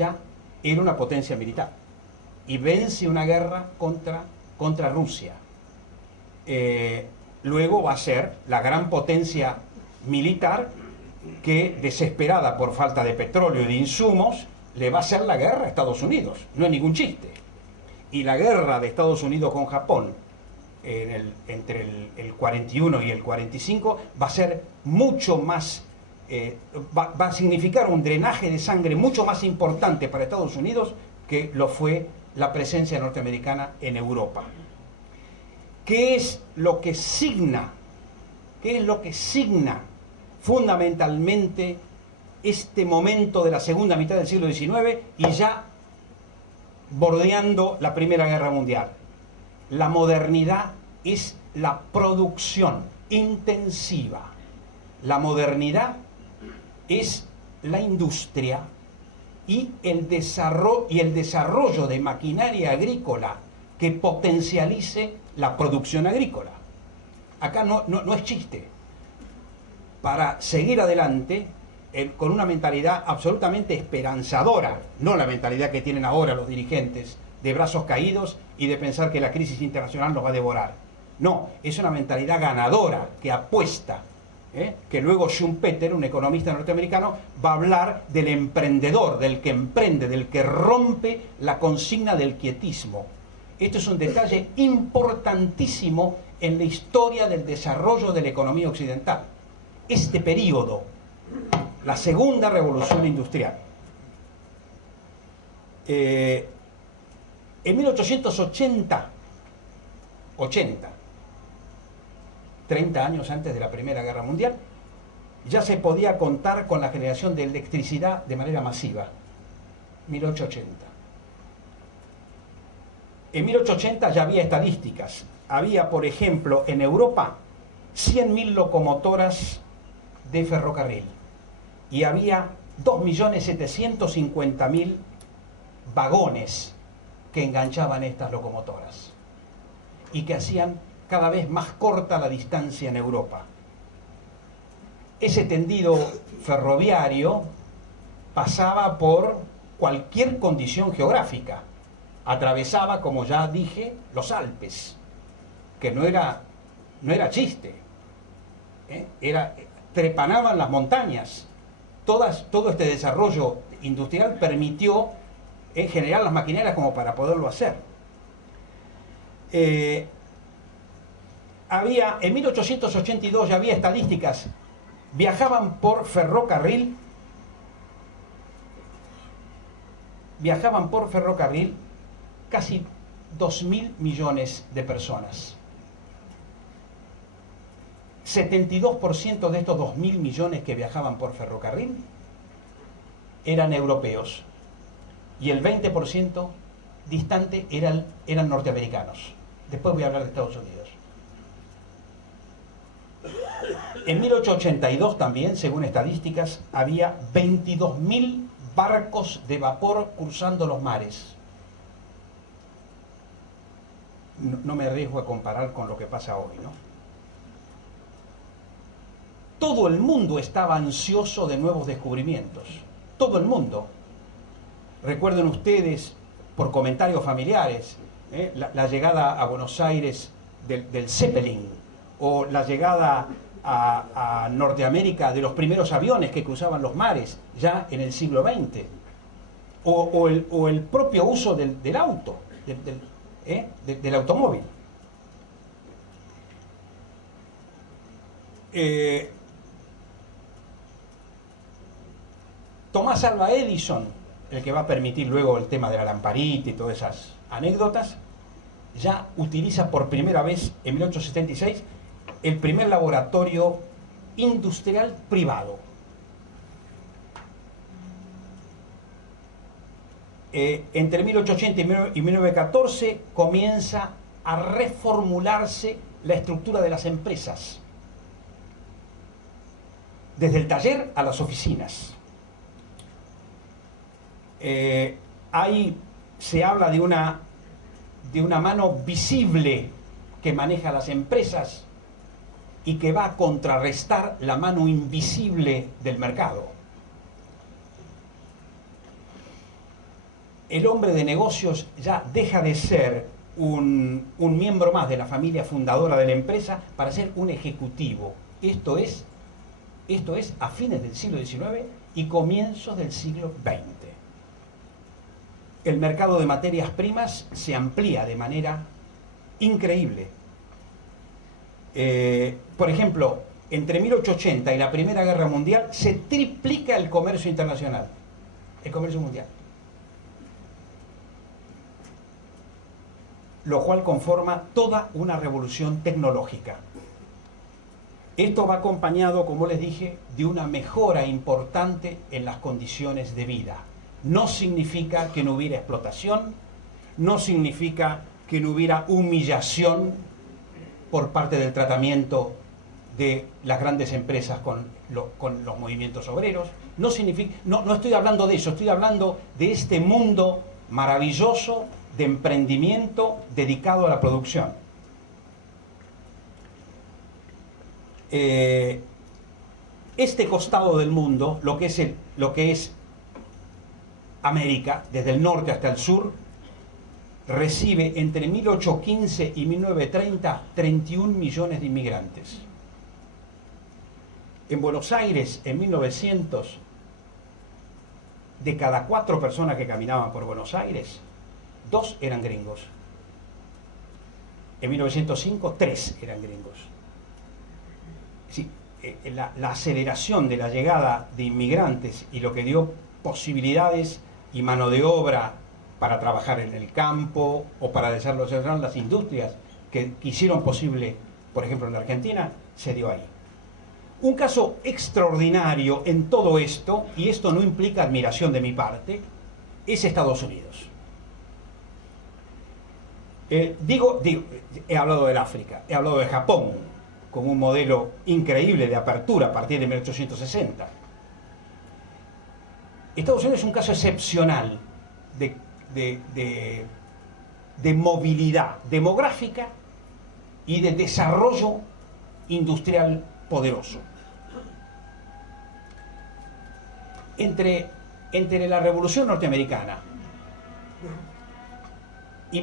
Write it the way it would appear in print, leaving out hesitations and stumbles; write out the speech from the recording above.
ya era una potencia militar y vence una guerra contra Rusia. Luego va a ser la gran potencia militar que, desesperada por falta de petróleo y de insumos, le va a hacer la guerra a Estados Unidos. No es ningún chiste. Y la guerra de Estados Unidos con Japón entre el 41 y el 45 va a ser mucho más, va a significar un drenaje de sangre mucho más importante para Estados Unidos que lo fue la presencia norteamericana en Europa. ¿Qué es lo que signa fundamentalmente este momento de la segunda mitad del siglo XIX y ya bordeando la Primera Guerra Mundial? La modernidad es la producción intensiva. La modernidad es la industria y el desarrollo de maquinaria agrícola que potencialice la producción agrícola. Acá no es chiste. Para seguir adelante con una mentalidad absolutamente esperanzadora, no la mentalidad que tienen ahora los dirigentes, de brazos caídos y de pensar que la crisis internacional nos va a devorar. No, es una mentalidad ganadora, que apuesta, que luego Schumpeter, un economista norteamericano, va a hablar del emprendedor, del que emprende, del que rompe la consigna del quietismo. Esto es un detalle importantísimo en la historia del desarrollo de la economía occidental. Este periodo, la segunda revolución industrial. En 1880, 30 años antes de la Primera Guerra Mundial, ya se podía contar con la generación de electricidad de manera masiva. 1880. En 1880 ya había estadísticas. Había, por ejemplo, en Europa 100.000 locomotoras de ferrocarril y había 2.750.000 vagones que enganchaban estas locomotoras y que hacían cada vez más corta la distancia en Europa. Ese tendido ferroviario pasaba por cualquier condición geográfica. Atravesaba, como ya dije, los Alpes, que no era chiste, trepanaban las montañas. Todo este desarrollo industrial permitió generar las maquinarias como para poderlo hacer. En 1882 ya había estadísticas, viajaban por ferrocarril casi 2.000 millones de personas. 72% de estos 2.000 millones que viajaban por ferrocarril eran europeos y el 20% distante eran norteamericanos. Después voy a hablar de Estados Unidos. En 1882 también, según estadísticas, había 22.000 barcos de vapor cruzando los mares. No me arriesgo a comparar con lo que pasa hoy, ¿no? Todo el mundo estaba ansioso de nuevos descubrimientos. Todo el mundo. Recuerden ustedes, por comentarios familiares, la llegada a Buenos Aires del Zeppelin, o la llegada a Norteamérica de los primeros aviones que cruzaban los mares ya en el siglo XX, o el propio uso del auto, del automóvil. Tomás Alva Edison, el que va a permitir luego el tema de la lamparita y todas esas anécdotas, ya utiliza por primera vez en 1876 el primer laboratorio industrial privado. Entre 1880 y 1914 comienza a reformularse la estructura de las empresas, desde el taller a las oficinas. Ahí se habla de una mano visible que maneja las empresas y que va a contrarrestar la mano invisible del mercado. el hombre de negocios ya deja de ser un miembro más de la familia fundadora de la empresa para ser un ejecutivo. Esto es a fines del siglo XIX y comienzos del siglo XX. El mercado de materias primas se amplía de manera increíble. Por ejemplo, entre 1880 y la Primera Guerra Mundial se triplica el comercio internacional, el comercio mundial. Lo cual conforma toda una revolución tecnológica. Esto va acompañado, como les dije, de una mejora importante en las condiciones de vida. No significa que no hubiera explotación, no significa que no hubiera humillación por parte del tratamiento de las grandes empresas con los movimientos obreros. No significa, no estoy hablando de eso, estoy hablando de este mundo maravilloso de emprendimiento dedicado a la producción. Este costado del mundo, lo que es América, desde el norte hasta el sur, recibe entre 1815 y 1930 31 millones de inmigrantes. En Buenos Aires, en 1900, de cada 4 personas que caminaban por Buenos Aires, 2 eran gringos. En 1905, 3 eran gringos. Sí, la aceleración de la llegada de inmigrantes y lo que dio posibilidades y mano de obra para trabajar en el campo o para desarrollar las industrias que hicieron posible, por ejemplo, en la Argentina, se dio ahí. Un caso extraordinario en todo esto, y esto no implica admiración de mi parte, es Estados Unidos. He hablado del África, he hablado de Japón, con un modelo increíble de apertura a partir de 1860. Estados Unidos es un caso excepcional de movilidad demográfica y de desarrollo industrial poderoso. Entre la Revolución Norteamericana y